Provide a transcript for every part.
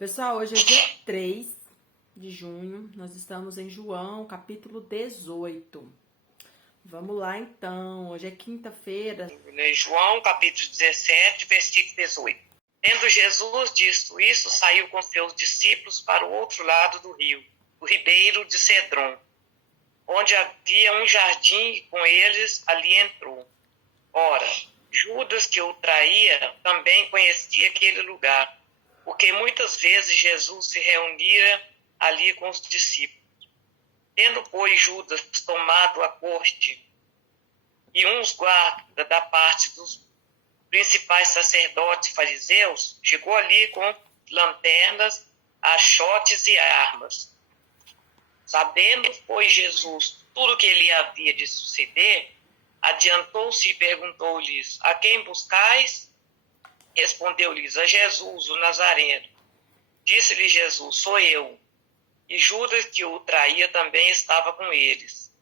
Pessoal, hoje é dia 3 de junho, nós estamos em João, capítulo 18. Vamos lá então, hoje é quinta-feira. João, capítulo 17, versículo 18. Tendo Jesus dito isso, saiu com seus discípulos para o outro lado do rio, o ribeiro de Cedron, onde havia um jardim e com eles ali entrou. Ora, Judas, que o traía, também conhecia aquele lugar, porque muitas vezes Jesus se reunia ali com os discípulos. Tendo, pois, Judas tomado a corte e uns guardas da parte dos principais sacerdotes fariseus, chegou ali com lanternas, achotes e armas. Sabendo, pois, Jesus tudo que lhe havia de suceder, adiantou-se e perguntou-lhes: a quem buscais? Respondeu-lhes: a Jesus, o Nazareno. Disse-lhe Jesus: sou eu. E Judas, que o traía, também estava com eles.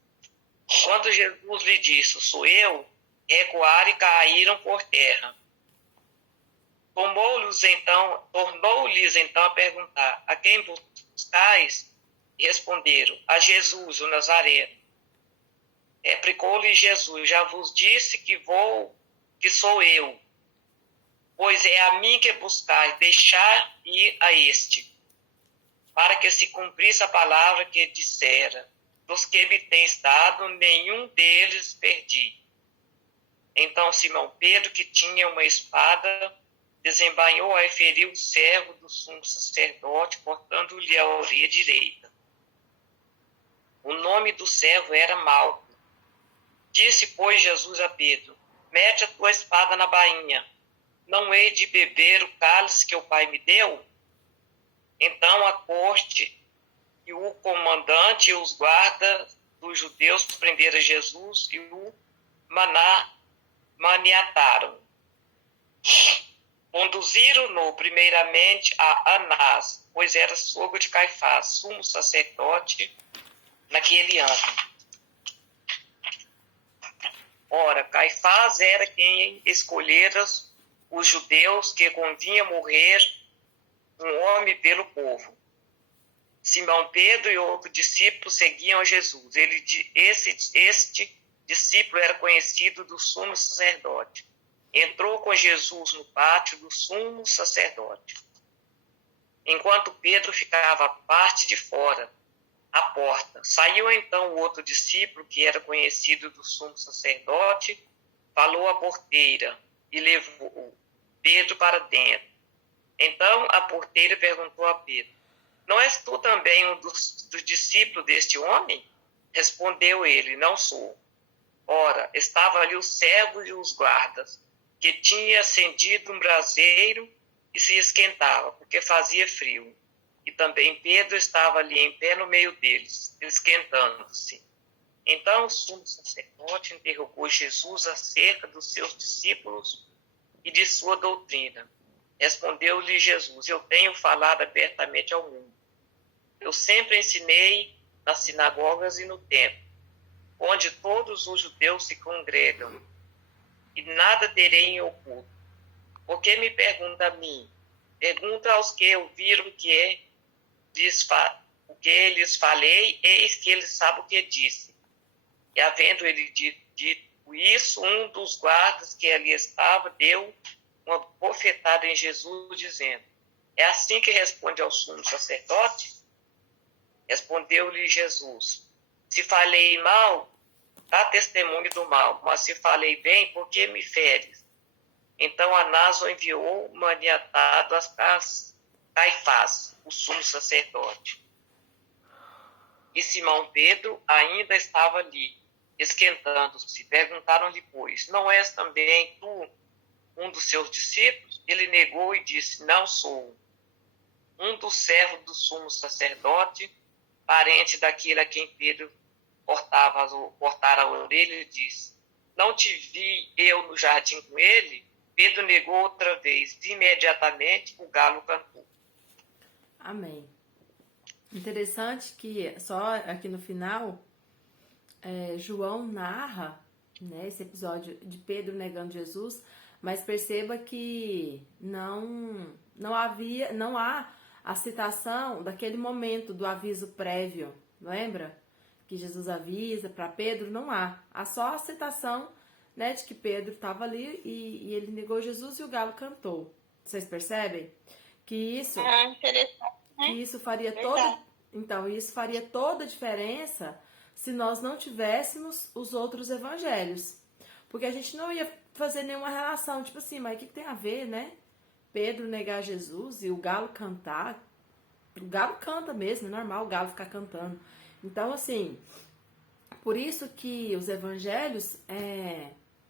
Quando Jesus lhe disse: sou eu, recuaram e caíram por terra. Tornou-lhes então a perguntar: a quem buscais? E responderam: a Jesus, o Nazareno. Replicou-lhe Jesus: já vos disse que sou eu. Pois é a mim que buscais, deixar ir a este, para que se cumprisse a palavra que dissera: dos que me tens dado, nenhum deles perdi. Então Simão Pedro, que tinha uma espada, desembainhou e feriu o servo do sumo sacerdote, cortando-lhe a orelha direita. O nome do servo era Malco. Disse, pois, Jesus a Pedro: mete a tua espada na bainha. Não hei de beber o cálice que o Pai me deu? Então a corte e o comandante e os guardas dos judeus prenderam Jesus e o maniataram. Conduziram-no primeiramente a Anás, pois era sogro de Caifás, sumo sacerdote naquele ano. Ora, Caifás era quem escolhera os judeus que convinha morrer um homem pelo povo. Simão Pedro e outro discípulo seguiam a Jesus. Este discípulo era conhecido do sumo sacerdote. Entrou com Jesus no pátio do sumo sacerdote, enquanto Pedro ficava à parte de fora, à porta. Saiu então o outro discípulo, que era conhecido do sumo sacerdote, falou à porteira e levou Pedro para dentro. Então a porteira perguntou a Pedro: não és tu também um dos discípulos deste homem? Respondeu ele: não sou. Ora, estavam ali os servos e os guardas, que tinha acendido um braseiro e se esquentava, porque fazia frio. E também Pedro estava ali em pé no meio deles, esquentando-se. Então o sumo sacerdote interrogou Jesus acerca dos seus discípulos e de sua doutrina. Respondeu-lhe Jesus: eu tenho falado abertamente ao mundo. Eu sempre ensinei nas sinagogas e no templo, onde todos os judeus se congregam, e nada terei em oculto. Por que me pergunta a mim? Pergunta aos que ouviram o que lhes falei, eis que eles sabem o que disse. E havendo ele dito isso, um dos guardas que ali estava deu uma bofetada em Jesus, dizendo: é assim que responde ao sumo sacerdote? Respondeu-lhe Jesus: se falei mal, dá testemunho do mal, mas se falei bem, por que me feres? Então Anás o enviou maniatado a Caifás, o sumo sacerdote. E Simão Pedro ainda estava ali, esquentando-se. Perguntaram-lhe, pois: não és também tu um dos seus discípulos? Ele negou e disse: não sou. Um dos servos do sumo sacerdote, parente daquele a quem Pedro cortara a orelha, disse: não te vi eu no jardim com ele? Pedro negou outra vez. Imediatamente o galo cantou. Amém. Interessante que só aqui no final, João narra, né, esse episódio de Pedro negando Jesus, mas perceba que não há a citação daquele momento do aviso prévio, lembra? Que Jesus avisa para Pedro, não há. Há só a citação, né, de que Pedro estava ali e ele negou Jesus e o galo cantou. Vocês percebem? Que isso, Interessante, né? que isso faria Verdade. Então, isso faria toda a diferença se nós não tivéssemos os outros evangelhos. Porque a gente não ia fazer nenhuma relação, tipo assim, mas o que tem a ver, né? Pedro negar Jesus e o galo cantar. O galo canta mesmo, é normal o galo ficar cantando. Então, assim, por isso que os evangelhos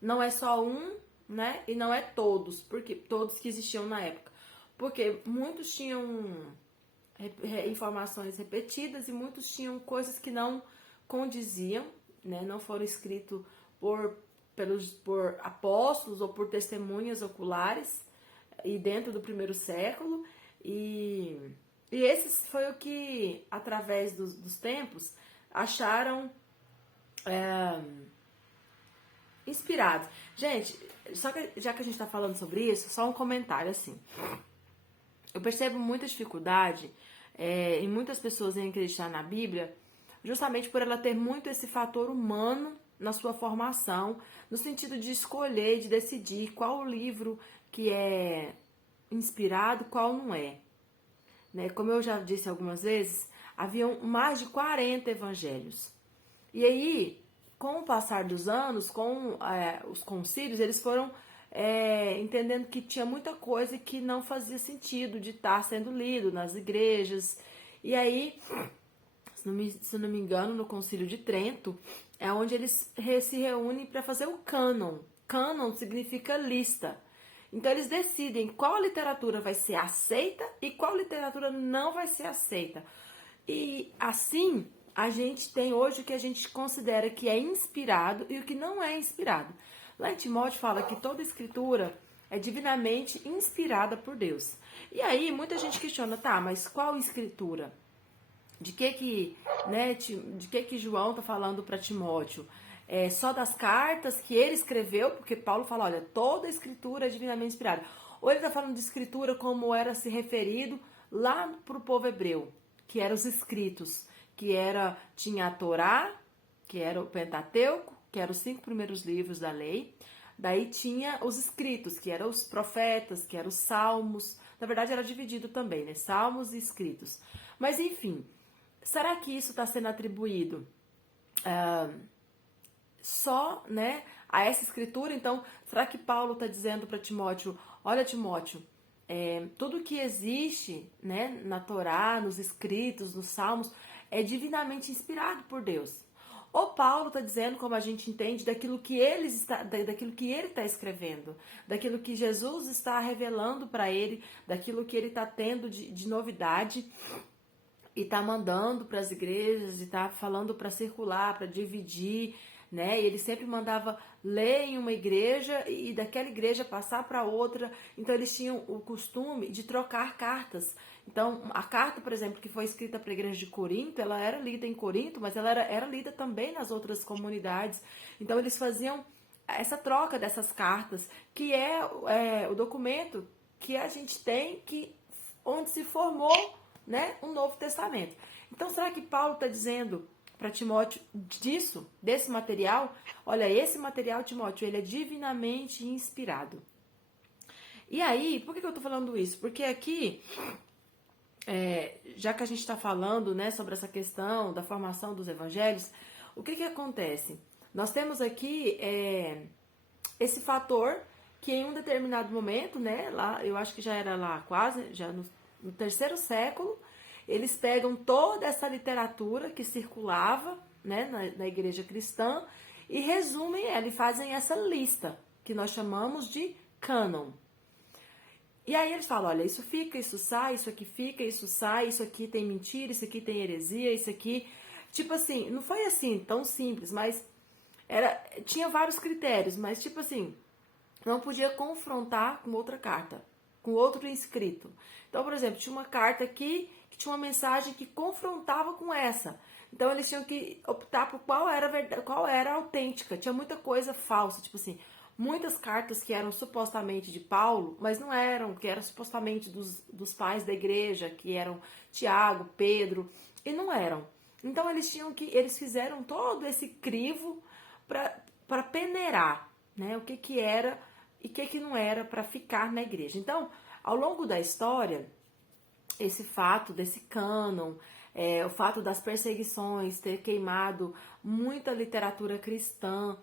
não é só um, né? E não é todos, porque todos que existiam na época. Porque muitos tinham informações repetidas e muitos tinham coisas que não condiziam, né? Não foram escritos por apóstolos ou por testemunhas oculares e dentro do primeiro século. E esse foi o que, através dos tempos, acharam inspirados. Gente, só que já que a gente está falando sobre isso, só um comentário assim. Eu percebo muita dificuldade em muitas pessoas em acreditar na Bíblia, justamente por ela ter muito esse fator humano na sua formação, no sentido de escolher, de decidir qual livro que é inspirado, qual não é. Né? Como eu já disse algumas vezes, haviam mais de 40 evangelhos. E aí, com o passar dos anos, com os concílios, eles foram entendendo que tinha muita coisa que não fazia sentido de estar sendo lido nas igrejas. E aí, se não me engano, no Concílio de Trento, é onde eles se reúnem para fazer o cânon. Cânon significa lista. Então eles decidem qual literatura vai ser aceita e qual literatura não vai ser aceita. E assim, a gente tem hoje o que a gente considera que é inspirado e o que não é inspirado. Lá em Timóteo fala que toda escritura é divinamente inspirada por Deus. E aí muita gente questiona, tá, mas qual escritura? De que João está falando para Timóteo? É só das cartas que ele escreveu, porque Paulo fala, olha, toda a escritura é divinamente inspirada. Ou ele está falando de escritura como era se referido lá para o povo hebreu, que eram os escritos, tinha a Torá, que era o Pentateuco, que eram os 5 primeiros livros da lei. Daí tinha os escritos, que eram os profetas, que eram os salmos. Na verdade era dividido também, né? Salmos e escritos. Mas enfim, será que isso está sendo atribuído só, né, a essa escritura? Então, será que Paulo está dizendo para Timóteo, olha Timóteo, tudo que existe, né, na Torá, nos escritos, nos salmos, é divinamente inspirado por Deus? Ou Paulo está dizendo, como a gente entende, daquilo que ele está escrevendo, daquilo que Jesus está revelando para ele, daquilo que ele está tendo de novidade e está mandando para as igrejas, e está falando para circular, para dividir, né? E ele sempre mandava ler em uma igreja e daquela igreja passar para outra. Então eles tinham o costume de trocar cartas. Então a carta, por exemplo, que foi escrita para a igreja de Corinto, ela era lida em Corinto, mas ela era lida também nas outras comunidades. Então eles faziam essa troca dessas cartas, que é o documento que a gente tem, onde se formou, né, um Novo Testamento. Então será que Paulo está dizendo para Timóteo desse material? Olha, esse material, Timóteo, ele é divinamente inspirado. E aí, por que eu tô falando isso? Porque aqui, já que a gente está falando, né, sobre essa questão da formação dos evangelhos, o que acontece? Nós temos aqui esse fator que em um determinado momento, né, lá, eu acho que já era lá quase, já no terceiro século, eles pegam toda essa literatura que circulava, né, na igreja cristã e resumem ela e fazem essa lista, que nós chamamos de cânon. E aí eles falam, olha, isso fica, isso sai, isso aqui fica, isso sai, isso aqui tem mentira, isso aqui tem heresia, isso aqui... Tipo assim, não foi assim tão simples, mas tinha vários critérios, mas tipo assim, não podia confrontar com outra carta, com outro inscrito. Então, por exemplo, tinha uma carta aqui que tinha uma mensagem que confrontava com essa. Então, eles tinham que optar por qual era autêntica. Tinha muita coisa falsa, tipo assim, muitas cartas que eram supostamente de Paulo, mas não eram, que eram supostamente dos pais da igreja, que eram Tiago, Pedro, e não eram. Então eles fizeram todo esse crivo para peneirar, né, o que era e o que não era para ficar na igreja. Então, ao longo da história, esse fato desse cânon, o fato das perseguições ter queimado muita literatura cristã,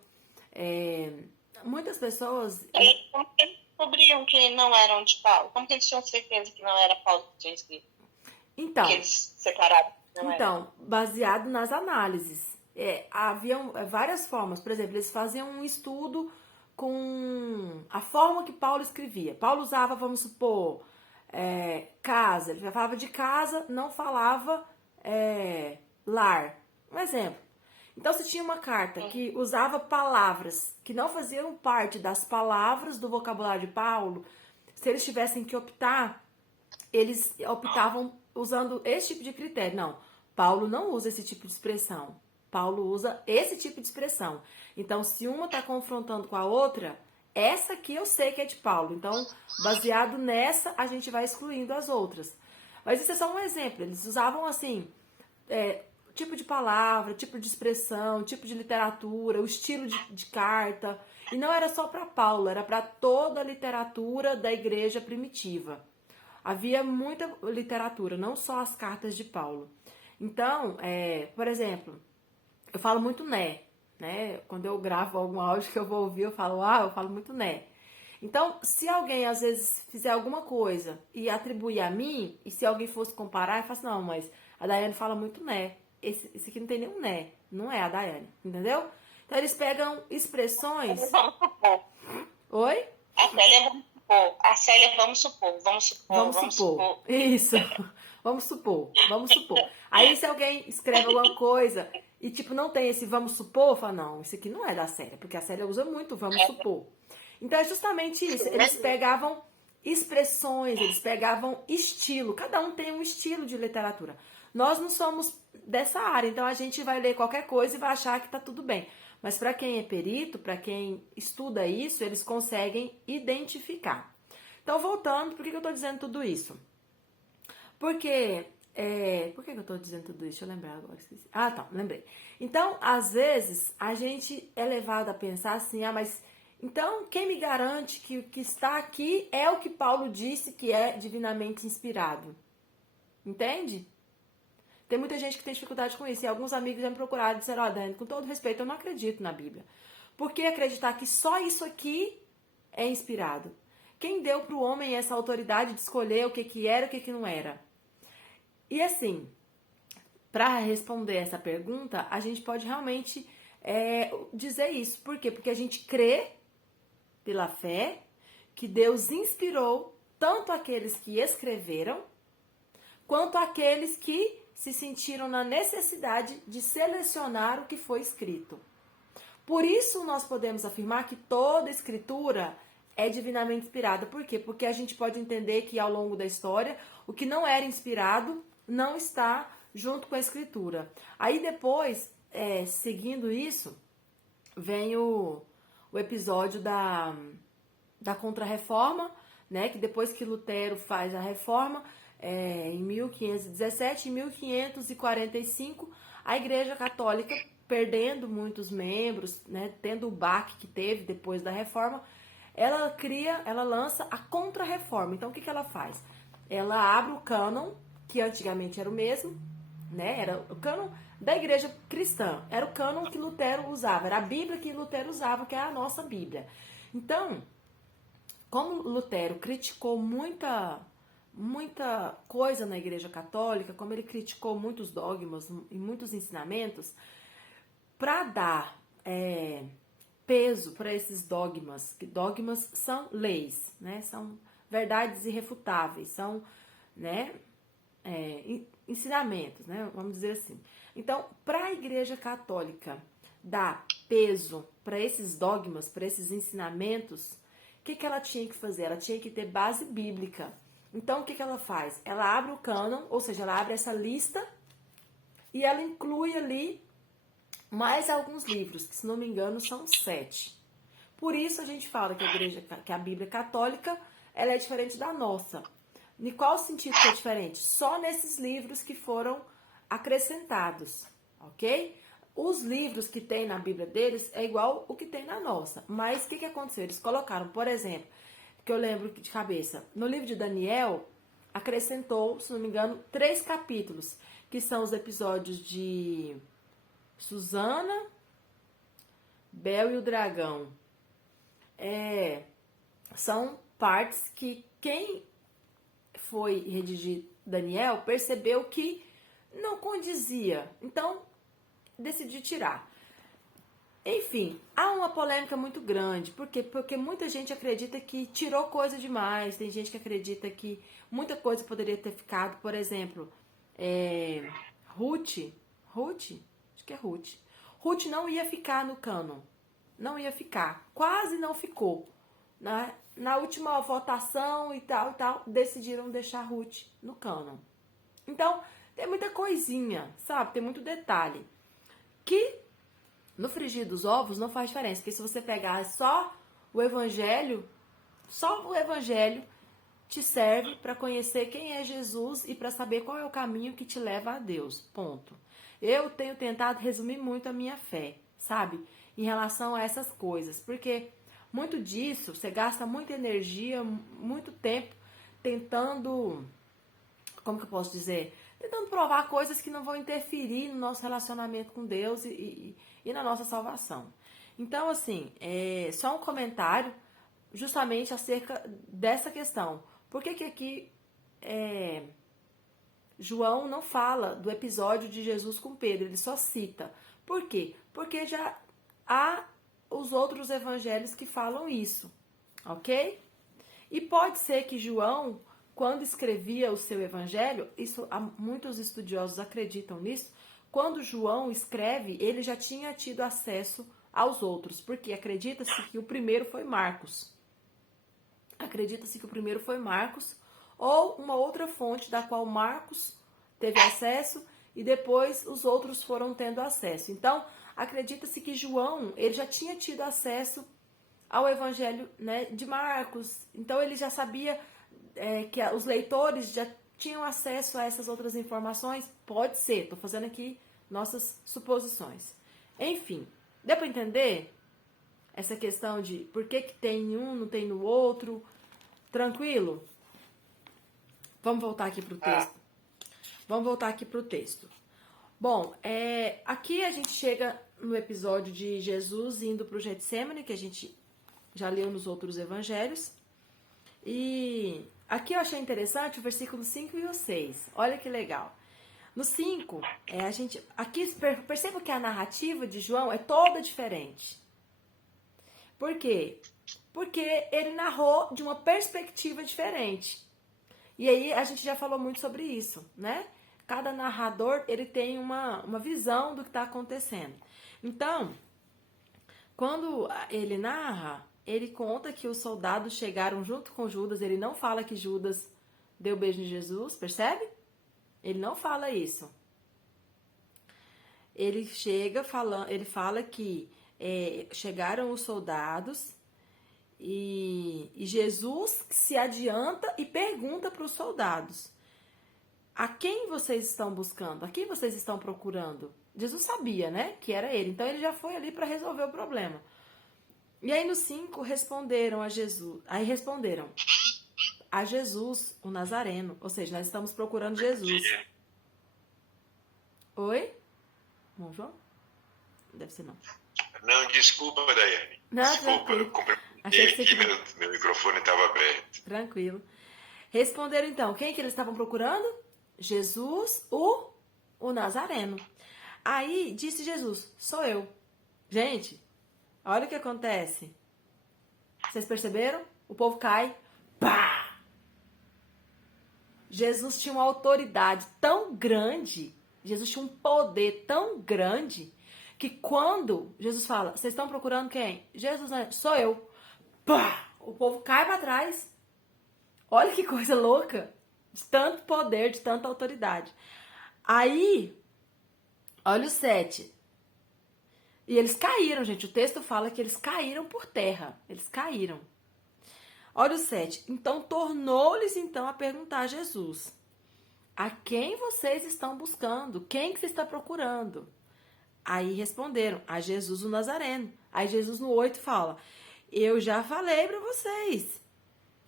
muitas pessoas... E como que eles descobriam que não eram de Paulo? Como que eles tinham certeza que não era Paulo que tinha escrito? Então, que eles separaram? Então, baseado nas análises. Haviam várias formas. Por exemplo, eles faziam um estudo com a forma que Paulo escrevia. Paulo usava, vamos supor, casa. Ele falava de casa, não falava lar. Um exemplo. Então, se tinha uma carta que usava palavras que não faziam parte das palavras do vocabulário de Paulo, se eles tivessem que optar, eles optavam usando esse tipo de critério. Não, Paulo não usa esse tipo de expressão. Paulo usa esse tipo de expressão. Então, se uma está confrontando com a outra, essa aqui eu sei que é de Paulo. Então, baseado nessa, a gente vai excluindo as outras. Mas isso é só um exemplo. Eles usavam assim, tipo de palavra, tipo de expressão, tipo de literatura, o estilo de carta. E não era só para Paulo, era para toda a literatura da igreja primitiva. Havia muita literatura, não só as cartas de Paulo. Então, por exemplo, eu falo muito né? Quando eu gravo algum áudio que eu vou ouvir, eu falo muito né. Então, se alguém às vezes fizer alguma coisa e atribuir a mim, e se alguém fosse comparar, eu falo assim, não, mas a Daiane fala muito né. Esse aqui não tem nenhum né, não é a Daiane, entendeu? Então, eles pegam expressões... Vamos supor. Oi? A Célia, vamos supor. Isso. Vamos supor. Aí se alguém escreve alguma coisa e tipo não tem esse vamos supor, fala, não, isso aqui não é da Célia, porque a Célia usa muito vamos supor. Então é justamente isso, eles pegavam expressões, eles pegavam estilo, cada um tem um estilo de literatura. Nós não somos dessa área, então a gente vai ler qualquer coisa e vai achar que tá tudo bem. Mas para quem é perito, para quem estuda isso, eles conseguem identificar. Então, voltando, por que eu estou dizendo tudo isso? Porque... por que eu estou dizendo tudo isso? Deixa eu lembrar agora. Esqueci. Ah, tá, lembrei. Então, às vezes, a gente é levado a pensar assim, mas... Então, quem me garante que o que está aqui é o que Paulo disse que é divinamente inspirado? Entende? Tem muita gente que tem dificuldade com isso. E alguns amigos já me procuraram e disseram, Dani, com todo respeito, eu não acredito na Bíblia. Por que acreditar que só isso aqui é inspirado? Quem deu para o homem essa autoridade de escolher o que era e o que não era? E assim, para responder essa pergunta, a gente pode realmente dizer isso. Por quê? Porque a gente crê, pela fé, que Deus inspirou tanto aqueles que escreveram, quanto aqueles que se sentiram na necessidade de selecionar o que foi escrito. Por isso nós podemos afirmar que toda escritura é divinamente inspirada. Por quê? Porque a gente pode entender que ao longo da história, o que não era inspirado não está junto com a escritura. Aí depois, seguindo isso, vem o episódio da Contra-Reforma, né? Que depois que Lutero faz a reforma, em 1517 e 1545, a Igreja Católica, perdendo muitos membros, né, tendo o baque que teve depois da reforma, ela lança a Contra-Reforma. Então, o que ela faz? Ela abre o cânon, que antigamente era o mesmo, né, era o cânon da Igreja Cristã, era o cânon que Lutero usava, era a Bíblia que Lutero usava, que é a nossa Bíblia. Então, como Lutero criticou muita coisa na Igreja Católica, como ele criticou muitos dogmas e muitos ensinamentos, para dar peso para esses dogmas, que dogmas são leis, né? São verdades irrefutáveis, são, né, ensinamentos, né? Vamos dizer assim. Então, para a Igreja Católica dar peso para esses dogmas, para esses ensinamentos, o que ela tinha que fazer? Ela tinha que ter base bíblica. Então, o que ela faz? Ela abre o cânon, ou seja, ela abre essa lista e ela inclui ali mais alguns livros, que se não me engano são 7. Por isso a gente fala que a Bíblia católica, ela é diferente da nossa. Em qual sentido que é diferente? Só nesses livros que foram acrescentados, ok? Os livros que tem na Bíblia deles é igual o que tem na nossa. Mas o que aconteceu? Eles colocaram, por exemplo, que eu lembro de cabeça, no livro de Daniel, acrescentou, se não me engano, 3 capítulos, que são os episódios de Susana, Bel e o Dragão. São partes que quem foi redigir Daniel percebeu que não condizia. Então, decidiu tirar. Enfim, há uma polêmica muito grande. Por quê? Porque muita gente acredita que tirou coisa demais. Tem gente que acredita que muita coisa poderia ter ficado. Por exemplo, Ruth, acho que é Ruth. Ruth não ia ficar no cânon. Não ia ficar. Quase não ficou. Na última votação e tal, decidiram deixar Ruth no cânon. Então, tem muita coisinha, sabe? Tem muito detalhe. Que no frigir dos ovos não faz diferença. Porque se você pegar só o evangelho te serve para conhecer quem é Jesus e para saber qual é o caminho que te leva a Deus. Ponto. Eu tenho tentado resumir muito a minha fé, sabe? Em relação a essas coisas. Porque muito disso, você gasta muita energia, muito tempo tentando, como que eu posso dizer? Tentando provar coisas que não vão interferir no nosso relacionamento com Deus e na nossa salvação. Então, assim, só um comentário justamente acerca dessa questão. Por que aqui João não fala do episódio de Jesus com Pedro? Ele só cita. Por quê? Porque já há os outros evangelhos que falam isso, ok? E pode ser que João, quando escrevia o seu evangelho, isso muitos estudiosos acreditam nisso, quando João escreve, ele já tinha tido acesso aos outros, porque acredita-se que o primeiro foi Marcos. Ou uma outra fonte da qual Marcos teve acesso e depois os outros foram tendo acesso. Então, acredita-se que João, ele já tinha tido acesso ao evangelho, né, de Marcos. Então, ele já sabia que os leitores já tinham acesso a essas outras informações. Pode ser, estou fazendo aqui nossas suposições. Enfim, deu para entender essa questão de por que tem em um, não tem no outro? Tranquilo? Vamos voltar aqui para o texto. Bom, aqui a gente chega no episódio de Jesus indo para o Getsemane, que a gente já leu nos outros evangelhos. E aqui eu achei interessante o versículo 5 e o 6. Olha que legal. No 5, aqui perceba que a narrativa de João é toda diferente. Por quê? Porque ele narrou de uma perspectiva diferente. E aí a gente já falou muito sobre isso, né? Cada narrador, ele tem uma visão do que está acontecendo. Então, quando ele narra, ele conta que os soldados chegaram junto com Judas. Ele não fala que Judas deu beijo em Jesus, percebe? Ele não fala isso. Ele fala que chegaram os soldados e Jesus se adianta e pergunta para os soldados: a quem vocês estão buscando? A quem vocês estão procurando? Jesus sabia, né, que era ele. Então ele já foi ali para resolver o problema. E aí no 5 responderam a Jesus. Aí responderam a Jesus, o Nazareno. Ou seja, nós estamos procurando Jesus. Oi? Bom, João? Deve ser não. Não, desculpa, Daiane. Não, desculpa, tranquilo. eu cumprimentei Achei que aqui, você... meu microfone estava aberto. Tranquilo. Responderam então, quem que eles estavam procurando? Jesus, o Nazareno. Aí disse Jesus, sou eu. Gente, olha o que acontece. Vocês perceberam? O povo cai. Pá! Jesus tinha uma autoridade tão grande, Jesus tinha um poder tão grande, que quando Jesus fala, vocês estão procurando quem? Jesus, sou eu. Pá! O povo cai para trás. Olha que coisa louca. De tanto poder, de tanta autoridade. Aí, olha o 7. E eles caíram, gente. O texto fala que eles caíram por terra. Eles caíram. Olha o 7. Então tornou-lhes então a perguntar a Jesus: a quem vocês estão buscando? Quem que você está procurando? Aí responderam: a Jesus o Nazareno. Aí Jesus no 8 fala: eu já falei para vocês.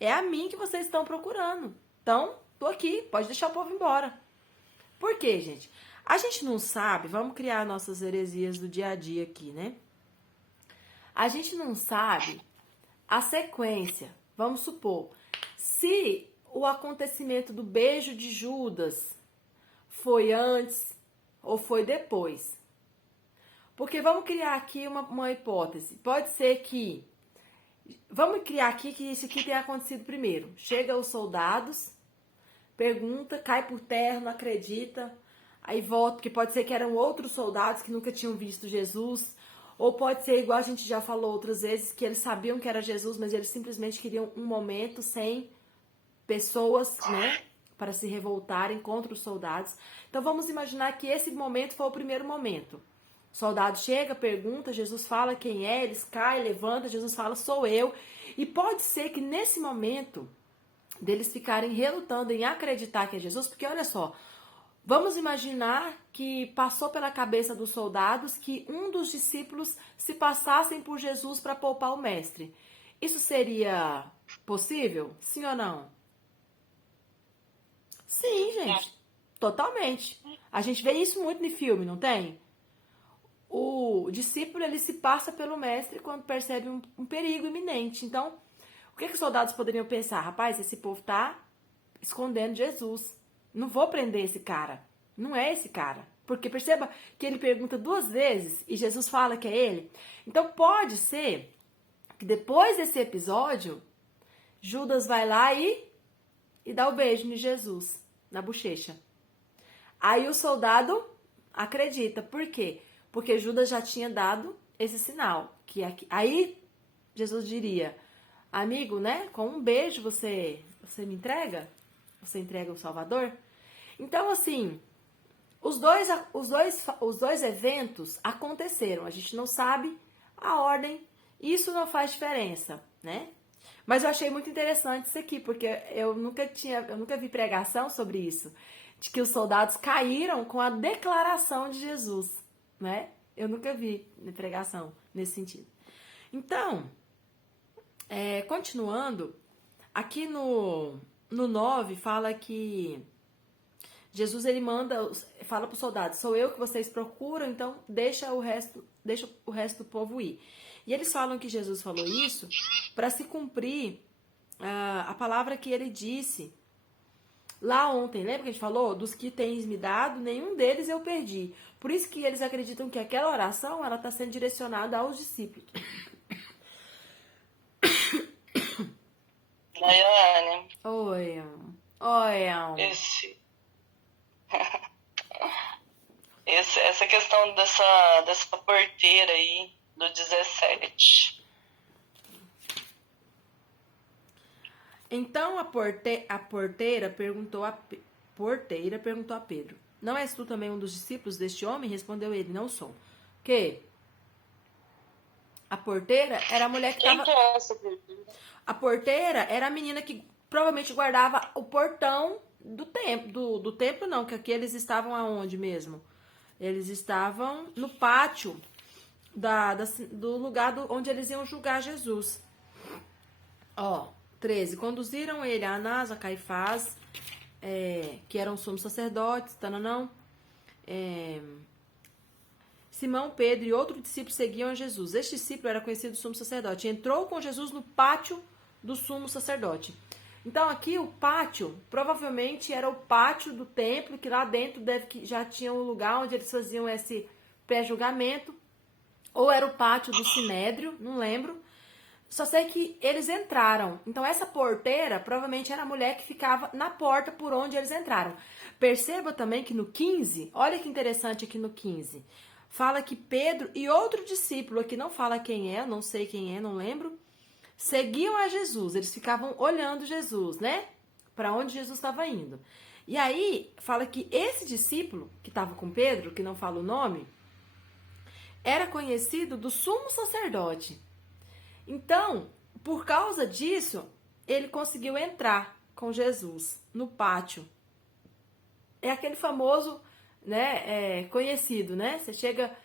É a mim que vocês estão procurando. Então, tô aqui. Pode deixar o povo embora. Por quê, gente? A gente não sabe, vamos criar nossas heresias do dia a dia aqui, né? A gente não sabe a sequência. Vamos supor, se o acontecimento do beijo de Judas foi antes ou foi depois. Porque vamos criar aqui uma hipótese. Pode ser que... Vamos criar aqui que isso aqui tenha acontecido primeiro. Chega os soldados, pergunta, cai por terra, não acredita... Aí volta, porque pode ser que eram outros soldados que nunca tinham visto Jesus. Ou pode ser, igual a gente já falou outras vezes, que eles sabiam que era Jesus, mas eles simplesmente queriam um momento sem pessoas, né? Para se revoltarem contra os soldados. Então vamos imaginar que esse momento foi o primeiro momento. O soldado chega, pergunta, Jesus fala quem é, eles caem, levanta, Jesus fala, sou eu. E pode ser que nesse momento deles ficarem relutando em acreditar que é Jesus, porque olha só... Vamos imaginar que passou pela cabeça dos soldados que um dos discípulos se passassem por Jesus para poupar o mestre. Isso seria possível? Sim ou não? Sim, gente. Totalmente. A gente vê isso muito no filme, não tem? O discípulo, ele se passa pelo mestre quando percebe um perigo iminente. Então, o que os soldados poderiam pensar? Rapaz, esse povo tá escondendo Jesus. Não vou prender esse cara. Não é esse cara. Porque perceba que ele pergunta 2 vezes e Jesus fala que é ele. Então pode ser que depois desse episódio, Judas vai lá e dá o beijo em Jesus, na bochecha. Aí o soldado acredita. Por quê? Porque Judas já tinha dado esse sinal. Aí Jesus diria, amigo, né? Com um beijo você me entrega? Você entrega o Salvador? Então, assim, os dois eventos aconteceram. A gente não sabe a ordem. Isso não faz diferença, né? Mas eu achei muito interessante isso aqui, porque eu nunca vi pregação sobre isso. De que os soldados caíram com a declaração de Jesus, né? Eu nunca vi pregação nesse sentido. Então, continuando, aqui no 9 fala que Jesus ele fala para os soldados, sou eu que vocês procuram, então deixa o resto do povo ir. E eles falam que Jesus falou isso para se cumprir a palavra que ele disse lá ontem. Lembra que a gente falou? Dos que tens me dado, nenhum deles eu perdi. Por isso que eles acreditam que aquela oração ela está sendo direcionada aos discípulos. Daiane. Oi. Essa questão dessa porteira aí, do 17. Então a porteira perguntou a Pedro, não és tu também um dos discípulos deste homem? Respondeu ele, não sou. Que? A porteira era a mulher que estava... Quem que é essa porteira? A porteira era a menina que provavelmente guardava o portão do templo. Do templo não, que aqui eles estavam aonde mesmo? Eles estavam no pátio do lugar onde eles iam julgar Jesus. 13. Conduziram ele a Anás, a Caifás, que eram sumos sacerdotes, Simão, Pedro e outro discípulo seguiam a Jesus. Este discípulo era conhecido sumo sacerdote. Entrou com Jesus no pátio do sumo sacerdote. Então aqui o pátio provavelmente era o pátio do templo, que lá dentro que já tinha um lugar onde eles faziam esse pré-julgamento, ou era o pátio do Sinédrio, não lembro. Só sei que eles entraram. Então essa porteira provavelmente era a mulher que ficava na porta por onde eles entraram. Perceba também que no 15, olha que interessante aqui no 15, fala que Pedro e outro discípulo, aqui não fala quem é, não sei quem é, não lembro, seguiam a Jesus, eles ficavam olhando Jesus, né? Para onde Jesus estava indo. E aí, fala que esse discípulo, que estava com Pedro, que não fala o nome, era conhecido do sumo sacerdote. Então, por causa disso, ele conseguiu entrar com Jesus no pátio. É aquele famoso, né, conhecido, né? Você chega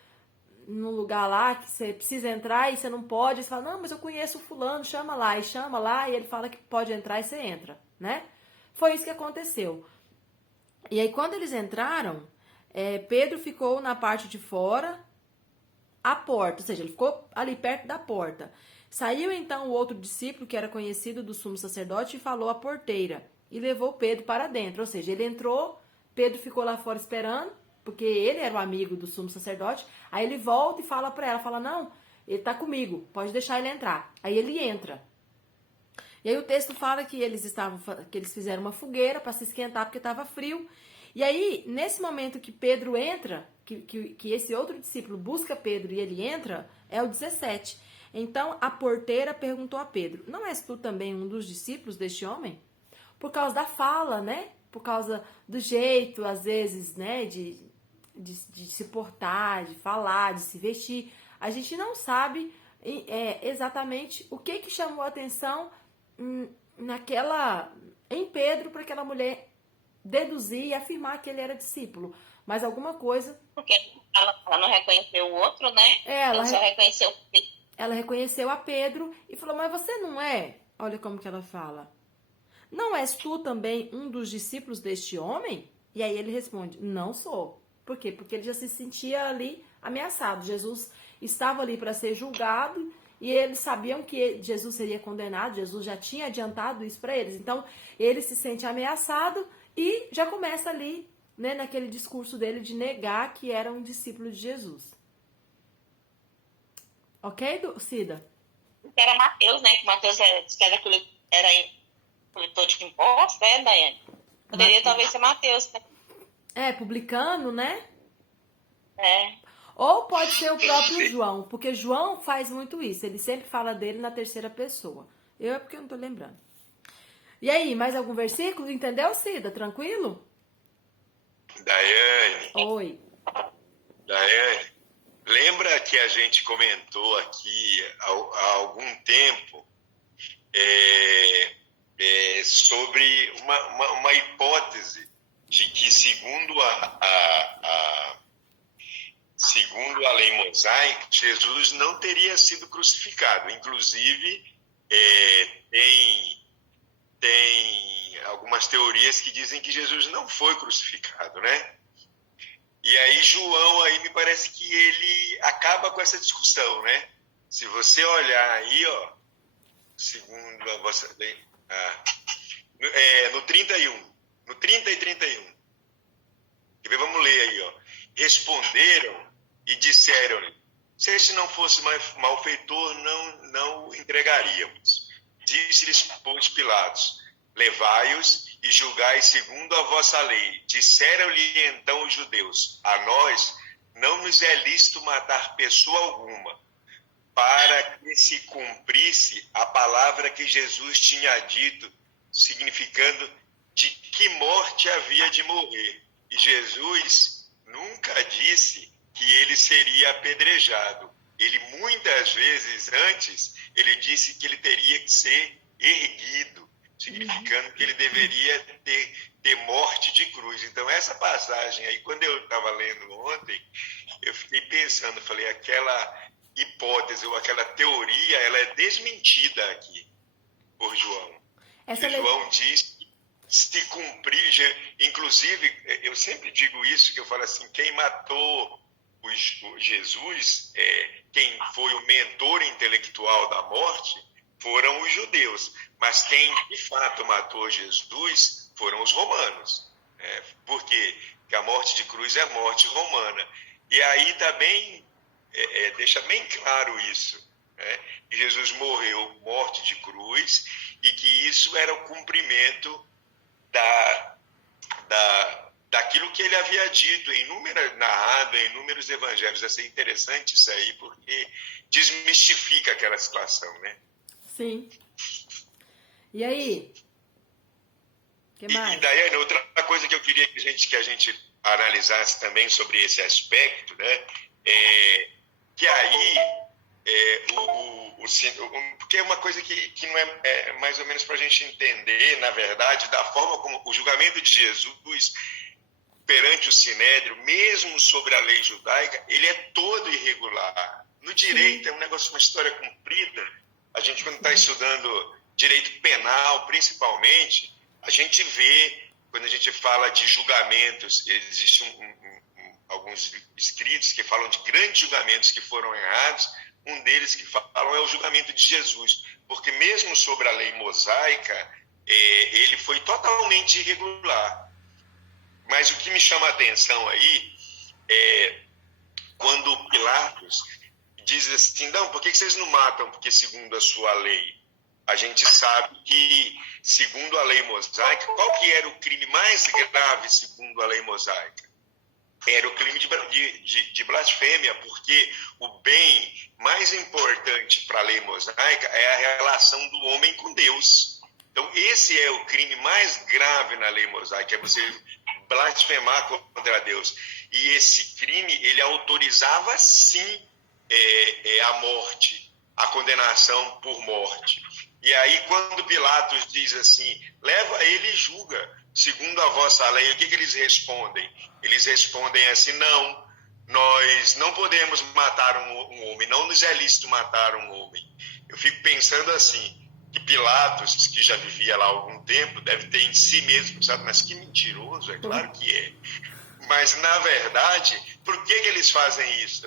num lugar lá que você precisa entrar e você não pode, você fala, não, mas eu conheço o fulano, chama lá, e ele fala que pode entrar e você entra, né? Foi isso que aconteceu. E aí, quando eles entraram, Pedro ficou na parte de fora, à porta, ou seja, ele ficou ali perto da porta. Saiu então o outro discípulo, que era conhecido do sumo sacerdote, e falou à porteira, e levou Pedro para dentro. Ou seja, ele entrou, Pedro ficou lá fora esperando, porque ele era o amigo do sumo sacerdote. Aí ele volta e fala para ela, fala, não, ele tá comigo, pode deixar ele entrar. Aí ele entra. E aí o texto fala que eles fizeram uma fogueira para se esquentar porque estava frio. E aí, nesse momento que Pedro entra, que esse outro discípulo busca Pedro e ele entra, é o 17. Então a porteira perguntou a Pedro, não és tu também um dos discípulos deste homem? Por causa da fala, né? Por causa do jeito, às vezes, né, de se portar, de falar, de se vestir. A gente não sabe exatamente o que chamou a atenção em Pedro para aquela mulher deduzir e afirmar que ele era discípulo. Mas alguma coisa... Porque ela não reconheceu o outro, né? Ela só reconheceu o Pedro. Ela reconheceu a Pedro e falou, mas você não é? Olha como que ela fala. Não és tu também um dos discípulos deste homem? E aí ele responde, não sou. Por quê? Porque ele já se sentia ali ameaçado. Jesus estava ali para ser julgado e eles sabiam que Jesus seria condenado. Jesus já tinha adiantado isso para eles. Então, ele se sente ameaçado e já começa ali, né, naquele discurso dele de negar que era um discípulo de Jesus. Ok, Cida? Era Mateus, né? Que Mateus era coletor de impostos, né, Daiane? Poderia talvez ser Mateus, né? Publicano, né? É. Ou pode ser o próprio João, porque João faz muito isso. Ele sempre fala dele na terceira pessoa. Eu é porque eu não tô lembrando. E aí, mais algum versículo? Entendeu, Cida? Tranquilo? Daiane. Oi. Daiane, lembra que a gente comentou aqui há algum tempo sobre uma hipótese de que, segundo a lei mosaica, Jesus não teria sido crucificado. Inclusive, tem algumas teorias que dizem que Jesus não foi crucificado, né? E aí João, aí me parece que ele acaba com essa discussão, né? Se você olhar aí, ó, segundo a vossa lei, no 31, no 30 e 31. Vamos ler aí, ó. Responderam e disseram-lhe, se este não fosse malfeitor, não o entregaríamos. Disse-lhes, pois, Pilatos, levai-os e julgai segundo a vossa lei. Disseram-lhe então os judeus, a nós não nos é lícito matar pessoa alguma, para que se cumprisse a palavra que Jesus tinha dito, significando de que morte havia de morrer. E Jesus nunca disse que ele seria apedrejado. Ele muitas vezes antes, ele disse que ele teria que ser erguido, significando que ele deveria ter morte de cruz. Então, essa passagem aí, quando eu estava lendo ontem, eu fiquei pensando, falei, aquela hipótese ou aquela teoria, ela é desmentida aqui por João. João diz que se cumprir, inclusive, eu sempre digo isso, que eu falo assim, quem matou Jesus, quem foi o mentor intelectual da morte, foram os judeus. Mas quem de fato matou Jesus foram os romanos. Por quê? Porque a morte de cruz é morte romana. E aí também deixa bem claro isso, né? Que Jesus morreu morte de cruz e que isso era o cumprimento daquilo que ele havia dito, narrado em inúmeros evangelhos. Vai ser interessante isso aí, porque desmistifica aquela situação, né? Sim. E aí? Que mais? E Daiane, outra coisa que eu queria que a gente analisasse também sobre esse aspecto, né? que aí, porque é uma coisa que não é mais ou menos para a gente entender, na verdade, da forma como o julgamento de Jesus perante o Sinédrio, mesmo sobre a lei judaica, ele é todo irregular. No direito é um negócio, uma história comprida. A gente, quando está estudando direito penal, principalmente, a gente vê, quando a gente fala de julgamentos, existem alguns escritos que falam de grandes julgamentos que foram errados. Um deles que falam é o julgamento de Jesus, porque mesmo sobre a lei mosaica, ele foi totalmente irregular. Mas o que me chama a atenção aí é quando Pilatos diz assim, não, por que vocês não matam? Porque segundo a sua lei. A gente sabe que, segundo a lei mosaica, qual que era o crime mais grave segundo a lei mosaica? Era o crime de blasfêmia, porque o bem mais importante para a lei mosaica é a relação do homem com Deus. Então, esse é o crime mais grave na lei mosaica, é você blasfemar contra Deus. E esse crime, ele autorizava, sim, a morte, a condenação por morte. E aí, quando Pilatos diz assim, leva ele e julga, segundo a vossa lei, o que eles respondem? Eles respondem assim, não, nós não podemos matar um homem, não nos é lícito matar um homem. Eu fico pensando assim, que Pilatos, que já vivia lá há algum tempo, deve ter em si mesmo pensado, mas que mentiroso, é claro que é. Mas, na verdade, por que eles fazem isso?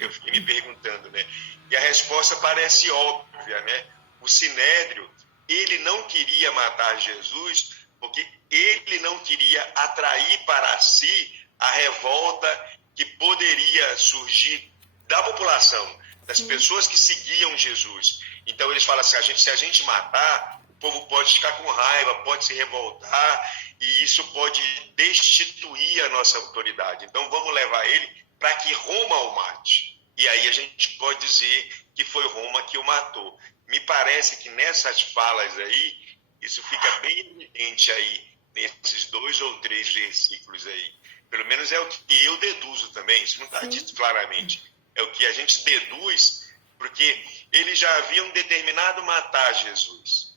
Eu fiquei me perguntando, né? E a resposta parece óbvia, né? O Sinédrio, ele não queria matar Jesus porque ele não queria atrair para si a revolta que poderia surgir da população, das pessoas que seguiam Jesus. Então eles falam assim, se a gente matar, o povo pode ficar com raiva, pode se revoltar, e isso pode destituir a nossa autoridade. Então vamos levar ele para que Roma o mate. E aí a gente pode dizer que foi Roma que o matou. Me parece que nessas falas aí, isso fica bem evidente aí, nesses 2 ou 3 versículos aí. Pelo menos é o que eu deduzo também, isso não está dito claramente. É o que a gente deduz, porque eles já haviam determinado matar Jesus.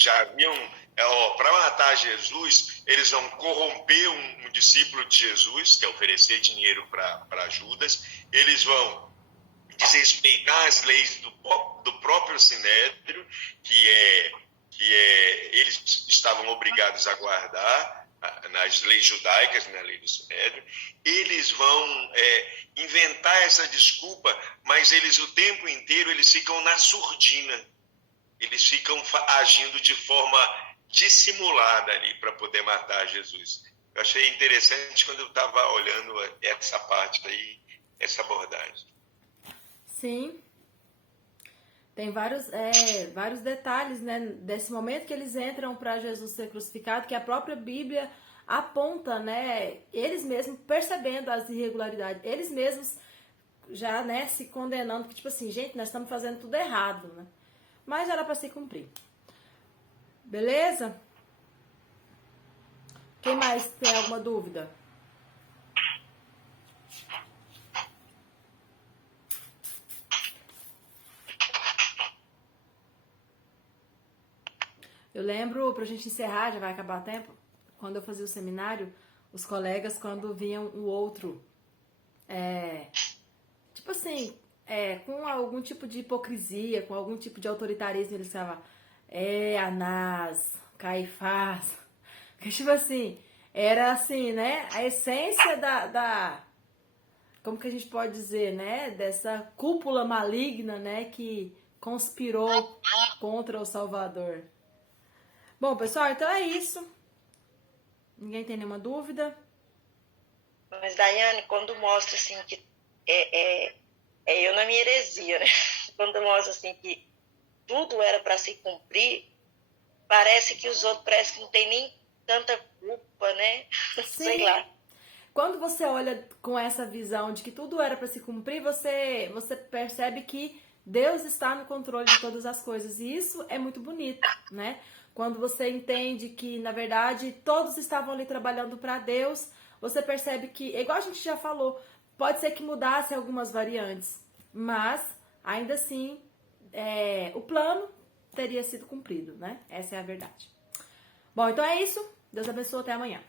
Já haviam, para matar Jesus, eles vão corromper um discípulo de Jesus, que é oferecer dinheiro para Judas, eles vão desrespeitar as leis do próprio Sinédrio, que eles estavam obrigados a guardar nas leis judaicas, na lei do Sinédrio. Eles vão inventar essa desculpa, mas eles o tempo inteiro eles ficam na surdina. Eles ficam agindo de forma dissimulada ali para poder matar Jesus. Eu achei interessante quando eu estava olhando essa parte aí, essa abordagem. Sim. Tem vários detalhes, né, desse momento que eles entram para Jesus ser crucificado, que a própria Bíblia aponta, né, eles mesmos percebendo as irregularidades, eles mesmos já, né, se condenando, que tipo assim, gente, nós estamos fazendo tudo errado, né? Mas era para se cumprir. Beleza? Quem mais tem alguma dúvida? Eu lembro, pra gente encerrar, já vai acabar o tempo, quando eu fazia o seminário, os colegas, quando viam o outro, tipo assim, com algum tipo de hipocrisia, com algum tipo de autoritarismo, eles falavam, Anás, Caifás, que tipo assim, era assim, né, a essência como que a gente pode dizer, né, dessa cúpula maligna, né, que conspirou contra o Salvador. Bom, pessoal, então é isso. Ninguém tem nenhuma dúvida? Mas, Daiane, quando mostra assim que eu na minha heresia, né? Quando mostra assim que tudo era para se cumprir, parece que os outros parece que não tem nem tanta culpa, né? Sim. Sei lá. Quando você olha com essa visão de que tudo era para se cumprir, você percebe que Deus está no controle de todas as coisas. E isso é muito bonito, né? Quando você entende que, na verdade, todos estavam ali trabalhando para Deus, você percebe que, igual a gente já falou, Pode ser que mudasse algumas variantes, mas ainda assim o plano teria sido cumprido, né? Essa é a verdade. Bom, então é isso. Deus abençoe, até amanhã.